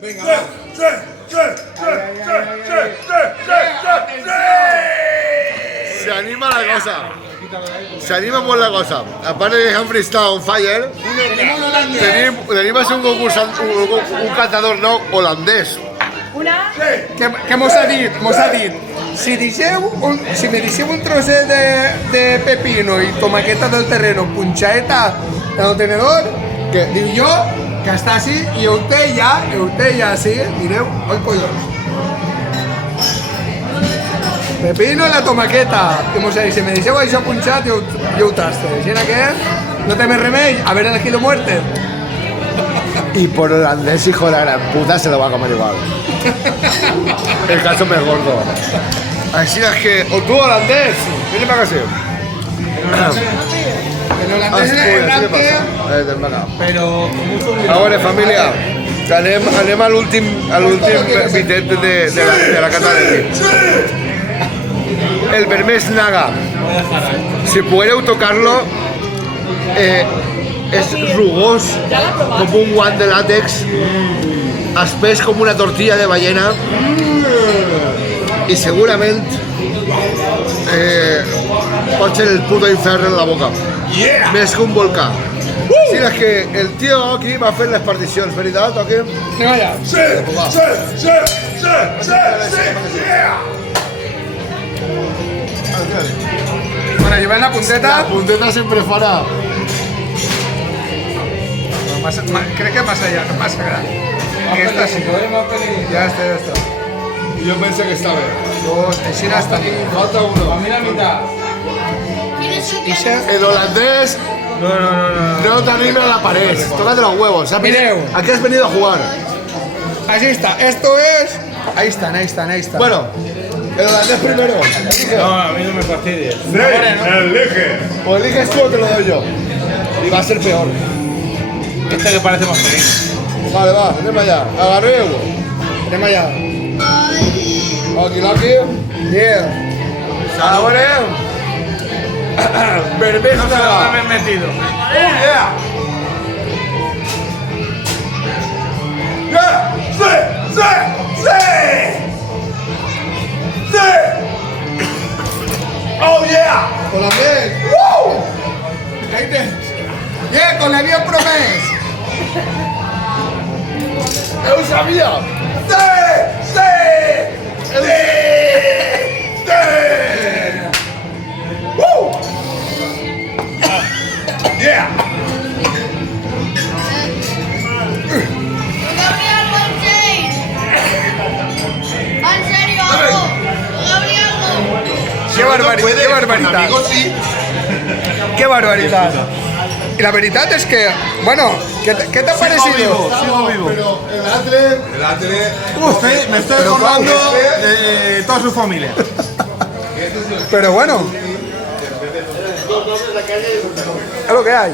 Venga, va. Se anima la cosa. Se anima por la cosa. Aparte de Humphrey está on fire, tenim un concursant, un cantador nou holandès. Una. Què mos ha dit? Mos ha dit, si me deixeu un trosset de pepino i tomaqueta del terreno punxaeta en el tenedor, que diu jo, que està així, i ho té ja així, mireu, oi collons. Pepino i la tomaqueta, i mos ha dit, si me deixeu això punxat, jo ho taste. Així que no té més remei, a ver elegido muerte. Y por holandés, hijo de la gran puta, se lo va a comer igual. El caso me gordo. Así es que, o tú holandés, viene para acá. El holandès és blanque, Pero a veure, família, anem a l'últim bitet de la cata de vi. El vermés Naga. Si podeu tocarlo, és rugós, com un guant de làtex, espès com una tortilla de ballena i segurament pot ser el puto infern en la boca. Més que un volcà. Sí, és que el tio aquí va fer les particions, veritat, o què? anem allà. Bueno, llevant la punteta, La punteta sempre farà. crec que massa gran. Aquesta sí. Ja està. Jo penso que està bé. Dos, així està aquí. Falta uno. El holandés no te anime a la pared. Tócate los huevos. Mireu. Aquí has venido a jugar. Así está, esto es... Ahí están. Bueno, el holandés primero. No, a mí no me fastidies. Elige. O eliges tú o te lo doy yo. Y va a ser peor. Este que parece más pequeño. Vale, va, anem allà. Agarreu. anem allà. Aquí. Yeah. A veure. Vermés No sé Naga. dónde me he metido. Yeah. Oh yeah! Holandés. Woo! Yeah, con la vía promès. Eu sabia! Sí! Woo! Yeah! Gabriel Montes. En serio, algo. Gabriel. Qué barbaridad. Qué barbaridad. Y la verdad es que, bueno, ¿qué te ha parecido? Sigo vivo. Pero el atre... Me estoy acordando de toda su familia. Pero bueno, es lo que hay.